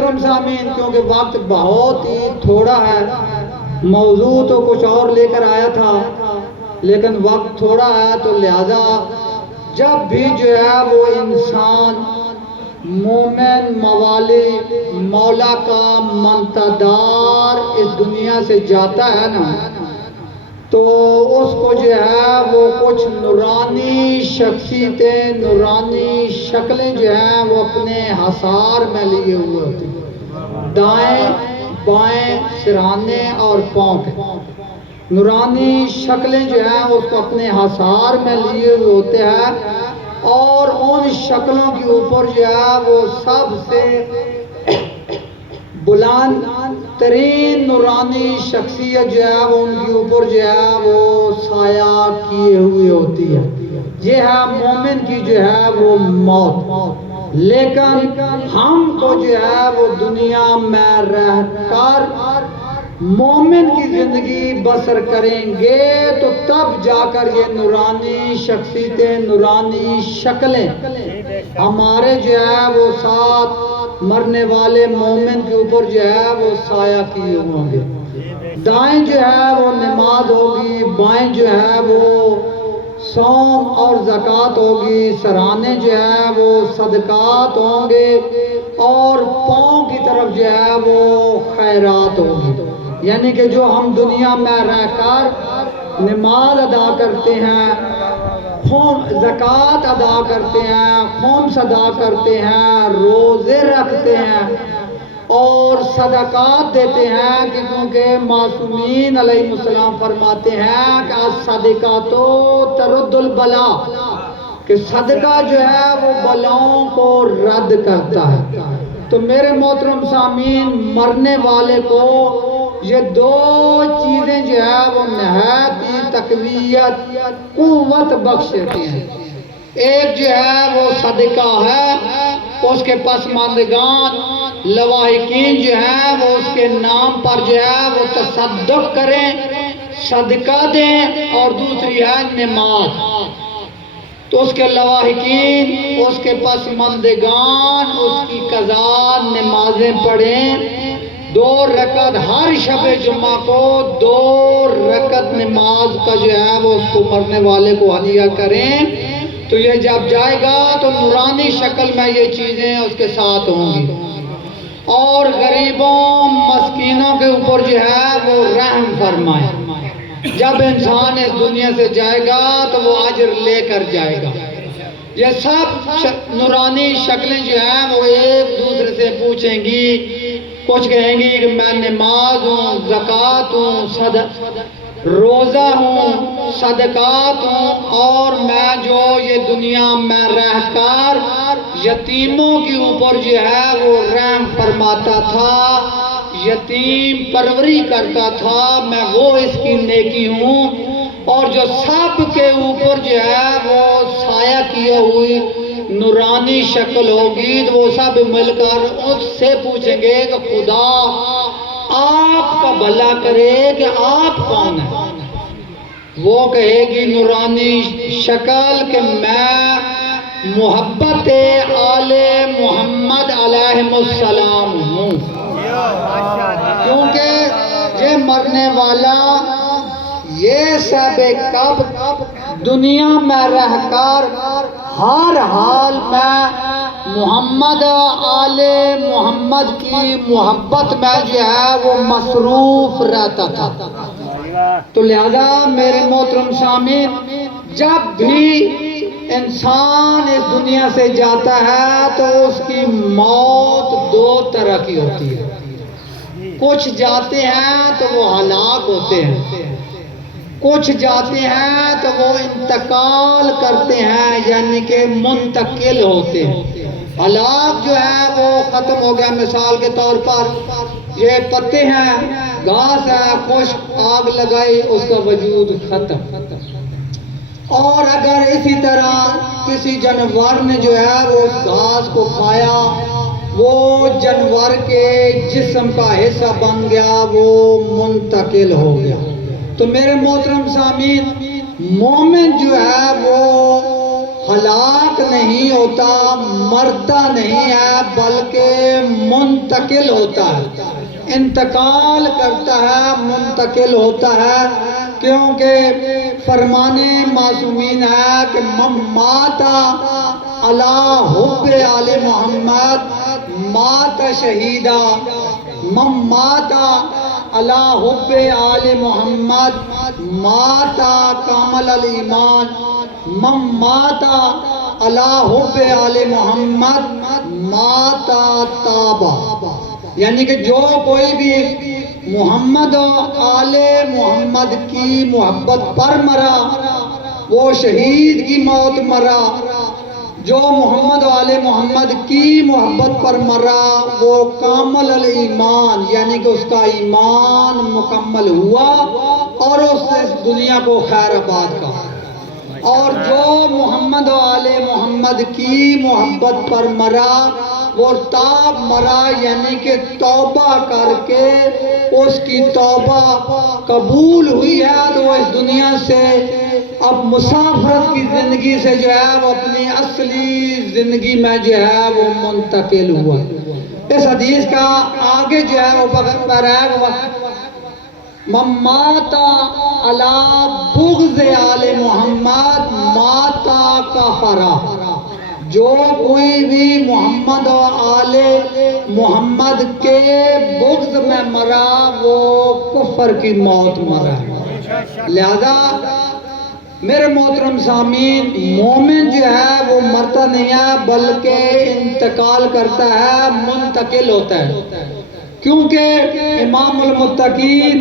محترم سامعین کیونکہ وقت بہت ہی تھوڑا ہے، موضوع تو کچھ اور لے کر آیا تھا لیکن وقت تھوڑا ہے، تو لہذا جب بھی جو ہے وہ انسان مومن موالی مولا کا منتدار اس دنیا سے جاتا ہے نا، تو اس کو جو ہے وہ کچھ نورانی شخصیتیں، نورانی شکلیں جو ہیں وہ اپنے حصار میں لیے ہوئے ہوتی ہیں، دائیں بائیں سرہانے اور پاؤں پہ نورانی شکلیں جو ہیں اس کو اپنے حصار میں لیے ہوئے ہوتے ہیں، اور ان شکلوں کے اوپر جو ہے وہ سب سے بلند ترین نورانی شخصیت جو ہے وہ ان کے اوپر جو ہے وہ سایہ کیے ہوئے ہوتی ہے، یہ ہے مومن کی جو ہے وہ موت۔ لیکن ہم کو جو ہے وہ دنیا میں رہ کر مومن کی زندگی بسر کریں گے تو تب جا کر یہ نورانی شخصیتیں، نورانی شکلیں ہمارے جو ہے وہ ساتھ مرنے والے مومن کے اوپر جو ہے وہ سایہ کیے ہوں گے۔ دائیں جو ہے وہ نماز ہوگی، بائیں جو ہے وہ صوم اور زکوٰۃ ہوگی، سرانے جو ہے وہ صدقات ہوں گے، اور پاؤں کی طرف جو ہے وہ خیرات ہوگی۔ یعنی کہ جو ہم دنیا میں رہ کر نماز ادا کرتے ہیں، زکوٰۃ ادا کرتے ہیں، خمس ادا کرتے ہیں، روزے رکھتے ہیں اور صدقات دیتے ہیں، کہ کیونکہ معصومین علیہ السلام فرماتے ہیں کہ الصدقۃ ترد البلا، کہ صدقہ جو ہے وہ بلاؤں کو رد کرتا ہے۔ تو میرے محترم سامعین، مرنے والے کو یہ دو چیزیں جو ہے وہ نہایت ہی تقویت، قوت بخش دیتی ہیں۔ ایک جو ہے وہ صدقہ ہے، اس کے پسماندگان لواحقین جو ہیں وہ اس کے نام پر جو ہے وہ تصدق کریں، صدقہ دیں، اور دوسری ہے نماز۔ تو اس کے لواحقین، اس کے پسماندگان اس کی قضا نمازیں پڑھیں، 2 رکعت ہر شب جمعہ کو 2 رکعت نماز کا جو ہے وہ اس کو مرنے والے کو ہدیہ کریں، تو یہ جب جائے گا تو نورانی شکل میں یہ چیزیں اس کے ساتھ ہوں گی۔ اور غریبوں مسکینوں کے اوپر جو ہے وہ رحم فرمائیں۔ جب انسان اس دنیا سے جائے گا تو وہ اجر لے کر جائے گا۔ یہ سب نورانی شکلیں جو ہیں وہ ایک دوسرے سے پوچھیں گی، کچھ کہیں گی کہ میں نماز ہوں، زکوٰۃ ہوں، روزہ ہوں، صدقات ہوں، اور میں جو یہ دنیا میں رہ کر یتیموں کے اوپر جو ہے وہ رحم فرماتا تھا، یتیم پروری کرتا تھا، میں وہ اس کی نیکی ہوں۔ اور جو سب کے اوپر جو ہے وہ سایہ کیے ہوئی نورانی شکل ہوگی، تو وہ سب مل کر اس سے پوچھیں گے کہ خدا آپ کا بھلا کرے کہ آپ کون ہیں؟ وہ کہے گی نورانی شکل کہ میں محبت آل محمد علیہ السلام ہوں، کیونکہ یہ مرنے والا یہ سب کب دنیا میں رہ کر ہر حال میں محمد آل محمد کی محبت میں جو ہے وہ مصروف رہتا تھا۔ تو لہذا میرے محترم سامعین، جب بھی انسان اس دنیا سے جاتا ہے تو اس کی موت 2 طرح کی ہوتی ہے۔ کچھ جاتے ہیں تو وہ ہلاک ہوتے ہیں، کچھ جاتے ہیں تو وہ انتقال کرتے ہیں، یعنی کہ منتقل ہوتے ہیں۔ ہلاک جو ہے وہ ختم ہو گیا، مثال کے طور پر یہ پتے ہیں، گھاس ہے، خشک، آگ لگائی، اس کا وجود ختم۔ اور اگر اسی طرح کسی جانور نے جو ہے وہ اس گھاس کو کھایا، وہ جانور کے جسم کا حصہ بن گیا، وہ منتقل ہو گیا۔ تو میرے محترم سامعین، مومن جو ہے وہ ہلاک نہیں ہوتا، مرتا نہیں ہے، بلکہ منتقل ہوتا ہے، انتقال کرتا ہے، منتقل ہوتا ہے، کیونکہ فرمان معصومین ہے کہ من مات علی حب آل محمد مات شہیدا، من مات علی حب آل محمد مات کامل الایمان، من مات علی حب آل محمد مات تابا، یعنی کہ جو کوئی بھی محمد و آل محمد کی محبت پر مرا وہ شہید کی موت مرا، جو محمد و آل محمد کی محبت پر مرا وہ کامل الایمان، یعنی کہ اس کا ایمان مکمل ہوا اور اس نے دنیا کو خیر آباد کہا، اور جو محمد و آل محمد کی محبت پر مرا وہ تاب مرا، یعنی کہ توبہ کر کے اس کی توبہ قبول ہوئی ہے تو وہ اس دنیا سے اب مسافرت کی زندگی سے جو ہے وہ اپنی اصلی زندگی میں جو ہے وہ منتقل ہوا۔ اس حدیث کا آگے جو ہے وہ پیراگراف من مات علی بغض آل محمد مات کفرا، جو کوئی بھی محمد و آل محمد کے بغض میں مرا وہ کفر کی موت مرا۔ لہذا میرے محترم سامعین، مومن جو ہے وہ مرتا نہیں ہے بلکہ انتقال کرتا ہے، منتقل ہوتا ہے، کیونکہ امام المتقین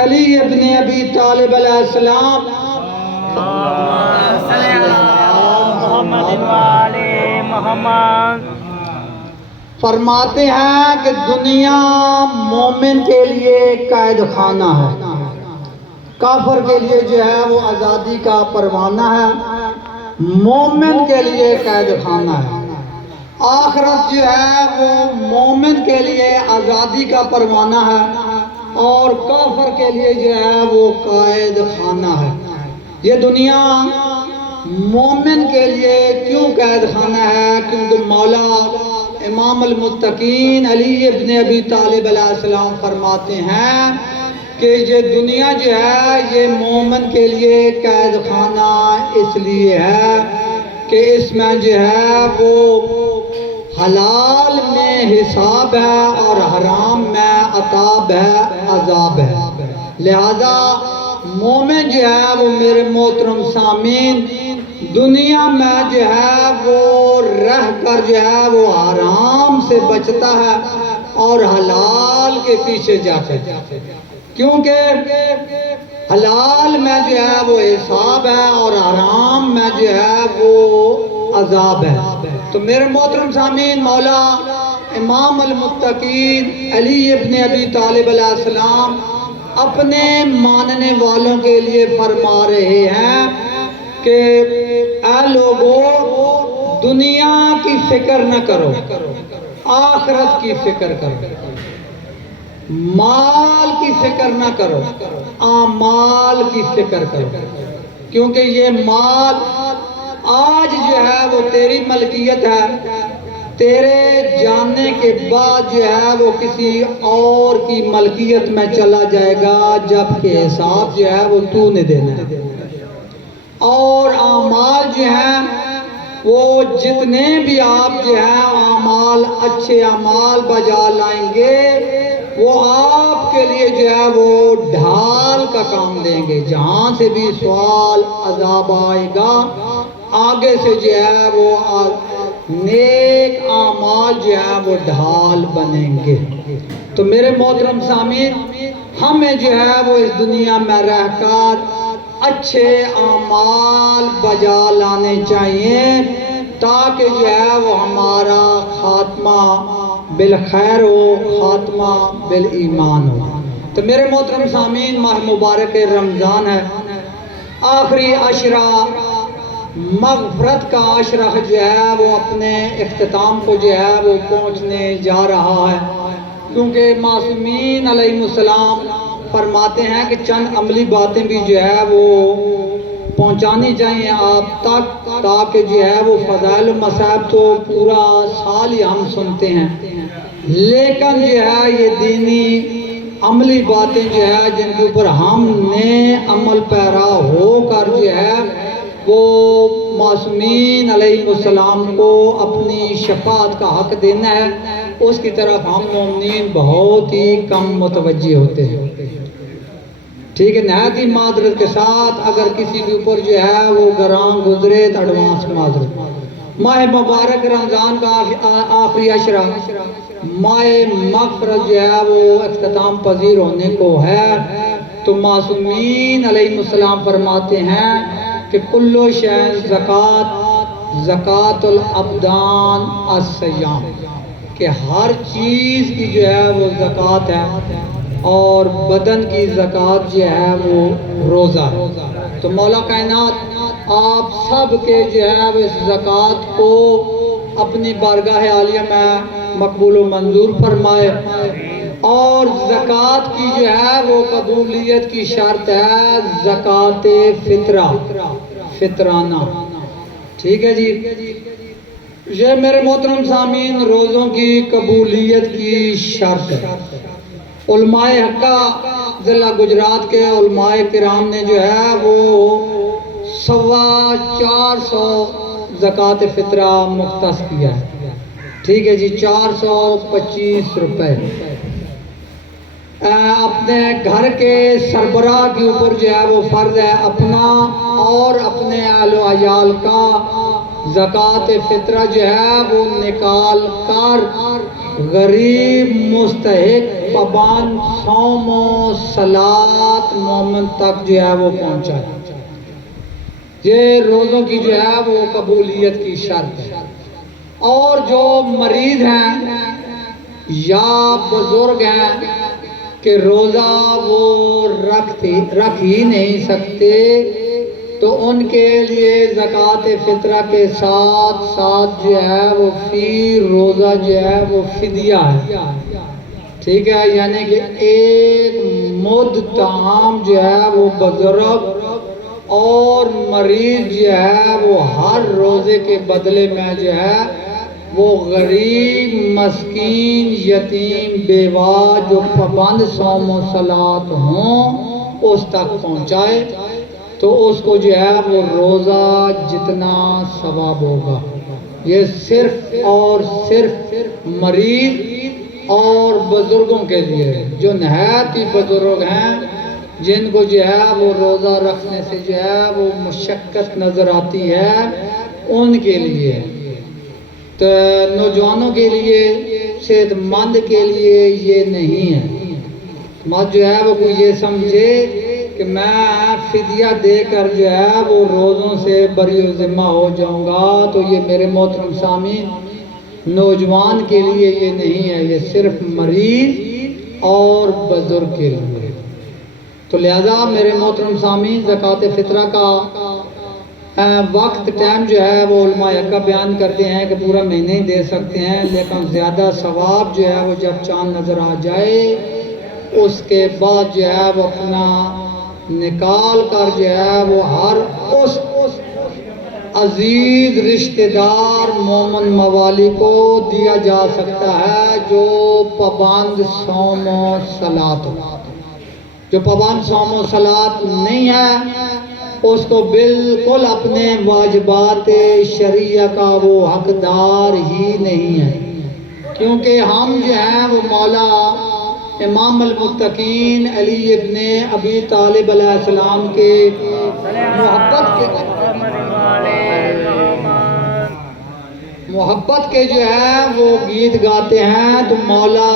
علی ابن ابی طالب علیہ السلام فرماتے ہیں کہ دنیا مومن کے لیے قید خانہ ہے، کافر کے لیے جو ہے وہ آزادی کا پروانہ ہے، مومن کے لیے قید خانہ ہے۔ آخرت جو ہے وہ مومن کے لیے آزادی کا پروانہ ہے اور کافر کے لیے جو ہے وہ قید خانہ ہے۔ یہ دنیا مومن کے لیے کیوں قید خانہ ہے؟ کیونکہ مولا امام المتقین علی ابن ابی طالب علیہ السلام فرماتے ہیں کہ یہ دنیا جو ہے یہ مومن کے لیے قید خانہ اس لیے ہے کہ اس میں جو ہے وہ حلال میں حساب ہے اور حرام میں عذاب ہے، عذاب ہے۔ لہذا مومن جو ہے وہ میرے محترم سامعین دنیا میں جو ہے وہ رہ کر جو ہے وہ حرام سے بچتا ہے اور حلال کے پیچھے جاتا ہے، کیونکہ حلال میں جو ہے وہ حساب ہے اور حرام میں جو ہے وہ عذاب ہے۔ تو میرے محترم سامعین، مولا امام المتقین علی ابن ابی طالب علیہ السلام اپنے ماننے والوں کے لیے فرما رہے ہیں کہ اے لوگو دنیا کی فکر نہ کرو، آخرت کی فکر کرو، مال کی فکر نہ کرو، اعمال کی فکر کرو، کیونکہ یہ مال آج جو ہے وہ تیری ملکیت ہے، تیرے جانے کے بعد جو ہے وہ کسی اور کی ملکیت میں چلا جائے گا، جبکہ حساب جو ہے وہ تو نے دینا ہے۔ اور اعمال جو ہیں وہ جتنے بھی آپ جو ہیں اعمال اچھے اعمال بجا لائیں گے وہ آپ کے لیے جو ہے وہ ڈھال کا کام دیں گے، جہاں سے بھی سوال عذاب آئے گا آگے سے جو ہے وہ نیک اعمال جو ہے وہ ڈھال بنیں گے۔ تو میرے محترم سامعین، ہمیں جو ہے وہ اس دنیا میں رہ کر اچھے اعمال بجا لانے چاہیے تاکہ جو ہے وہ ہمارا خاتمہ بالخیر ہو، خاتمہ بالایمان ہو۔ تو میرے محترم سامعین، ماہ مبارک رمضان ہے، آخری عشرہ مغفرت کا عشرہ جو ہے وہ اپنے اختتام کو جو ہے وہ پہنچنے جا رہا ہے، کیونکہ معصومین علیہ السلام فرماتے ہیں کہ چند عملی باتیں بھی جو ہے وہ پہنچانی چاہیے آپ تک، تاکہ جو ہے وہ فضائل و مصائب تو پورا سال ہی ہم سنتے ہیں، لیکن جو ہے یہ دینی عملی باتیں جو ہے جن کے اوپر ہم نے عمل پیرا ہو کر جو ہے وہ معصومین علیہ السلام کو اپنی شفاعت کا حق دینا ہے، اس کی طرف ہم مومنین بہت ہی کم متوجہ ہوتے ہیں۔ ٹھیک ہے، نہایت ہی معذرت کے ساتھ اگر کسی کے اوپر جو ہے وہ گراں گزرے تو ایڈوانس معذرت۔ ماہ مبارک رمضان کا آخری عشرہ، ماہ مغفرت جو ہے وہ اختتام پذیر ہونے کو ہے، تو معصومین علیہ السلام فرماتے ہیں کہ کلو شیء زکوٰۃ، زکوٰۃ الابدان الصیام، کہ ہر چیز کی جو ہے وہ زکوٰۃ ہے اور بدن کی زکوٰۃ جو ہے وہ روزہ ہے۔ تو مولا کائنات آپ سب کے جو ہے وہ اس زکوٰۃ کو اپنی بارگاہ عالیہ میں مقبول و منظور فرمائے، اور زکوٰۃ کی جو ہے وہ قبولیت کی شرط ہے زکوٰۃ فطرہ، فطرانہ۔ ٹھیک ہے جی، یہ میرے محترم سامعین روزوں کی قبولیت کی شرط ہے۔ علماء حقہ ضلع گجرات کے علماء کرام نے جو ہے وہ 450 زکوٰۃ فطرہ مختص کیا ہے۔ ٹھیک ہے جی، 425 روپے اپنے گھر کے سربراہ کے اوپر جو ہے وہ فرض ہے اپنا اور اپنے اہل و عیال کا زکوٰۃ فطرہ جو ہے وہ نکال کر غریب، مستحق، پابند صوم و صلات مومن تک جو ہے وہ پہنچائے۔ یہ روزوں کی جو ہے وہ قبولیت کی شرط ہے۔ اور جو مریض ہیں یا بزرگ ہیں کہ روزہ وہ رکھ ہی نہیں سکتے، تو ان کے لیے زکوٰۃ فطرہ کے ساتھ ساتھ جو ہے وہ فی روزہ جو ہے وہ فدیہ ہے۔ ٹھیک ہے، یعنی کہ ایک مد طعام جو ہے وہ بزرگ اور مریض جو ہے وہ ہر روزے کے بدلے میں جو ہے وہ غریب، مسکین، یتیم، بیوہ جو پابند صوم و صلات ہوں اس تک پہنچائے، تو اس کو جو ہے وہ روزہ جتنا ثواب ہوگا۔ یہ صرف اور صرف مریض اور بزرگوں کے لیے، جو نہایت ہی بزرگ ہیں، جن کو جو ہے وہ روزہ رکھنے سے جو ہے وہ مشقت نظر آتی ہے، ان کے لیے۔ تو نوجوانوں کے لیے، صحت مند کے لیے یہ نہیں ہے۔ مت جو ہے وہ کوئی یہ سمجھے کہ میں فدیہ دے کر جو ہے وہ روزوں سے بری و ذمہ ہو جاؤں گا، تو یہ میرے محترم سامعین نوجوان کے لیے یہ نہیں ہے، یہ صرف مریض اور بزرگ کے لیے۔ تو لہذا میرے محترم سامعین زکوٰۃ فطرہ کا وقت ٹائم جو ہے وہ علماء حقہ بیان کرتے ہیں کہ پورا مہینے ہی دے سکتے ہیں، لیکن زیادہ ثواب جو ہے وہ جب چاند نظر آ جائے اس کے بعد جو ہے وہ اپنا نکال کر جو ہے وہ ہر اس عزیز رشتہ دار مومن موالی کو دیا جا سکتا ہے جو پابند صوم و صلات ہو۔ جو پابند صوم و صلات نہیں ہے اس کو بالکل اپنے واجبات شرعیہ کا وہ حقدار ہی نہیں ہے، کیونکہ ہم جو ہیں وہ مولا امام المتقین علی ابن ابی طالب علیہ السلام کے محبت کے جو ہے وہ گیت گاتے ہیں، تو مولا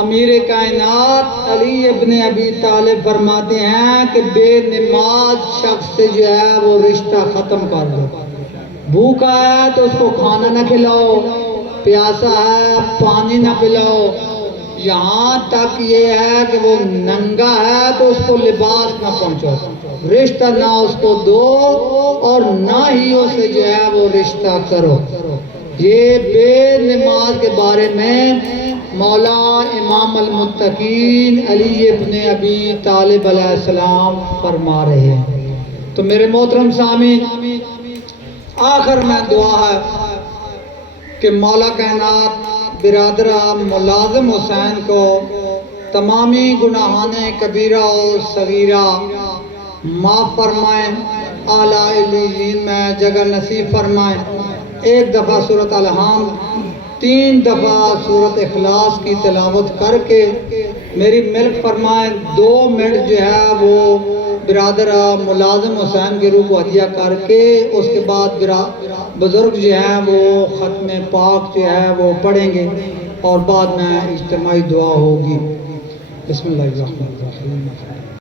امیر کائنات علی ابن ابی طالب فرماتے ہیں کہ بے نماز شخص سے جو ہے وہ رشتہ ختم کر دو۔ بھوکا ہے تو اس کو کھانا نہ کھلاؤ، پیاسا ہے پانی نہ پلاؤ، یہاں تک یہ ہے کہ وہ ننگا ہے تو اس کو لباس نہ پہنچاؤ، رشتہ نہ اس کو دو اور نہ ہی اسے جو ہے وہ رشتہ کرو۔ یہ بے نماز کے بارے میں مولا امام المتقین علی ابن ابی طالب علیہ السلام فرما رہے ہیں۔ تو تو میرے محترم سامعین، آخر میں دعا ہے کہ مولا کائنات برادرہ ملازم حسین کو تمامی گناہان کبیرہ اور صغیرہ معاف فرمائیں، اعلیٰ علیین میں جگہ نصیب فرمائیں۔ ایک دفعہ سورۃ الحمد، 3 دفعہ سورۃ اخلاص کی تلاوت کر کے میری ملک فرمائیں۔ 2 منٹ جو ہے وہ برادر ملازم حسین کی روح کو ہدیہ کر کے اس کے بعد بزرگ جو ہیں وہ ختم پاک جو ہے وہ پڑھیں گے اور بعد میں اجتماعی دعا ہوگی۔ بسم اللہ الرحمن الرحیم۔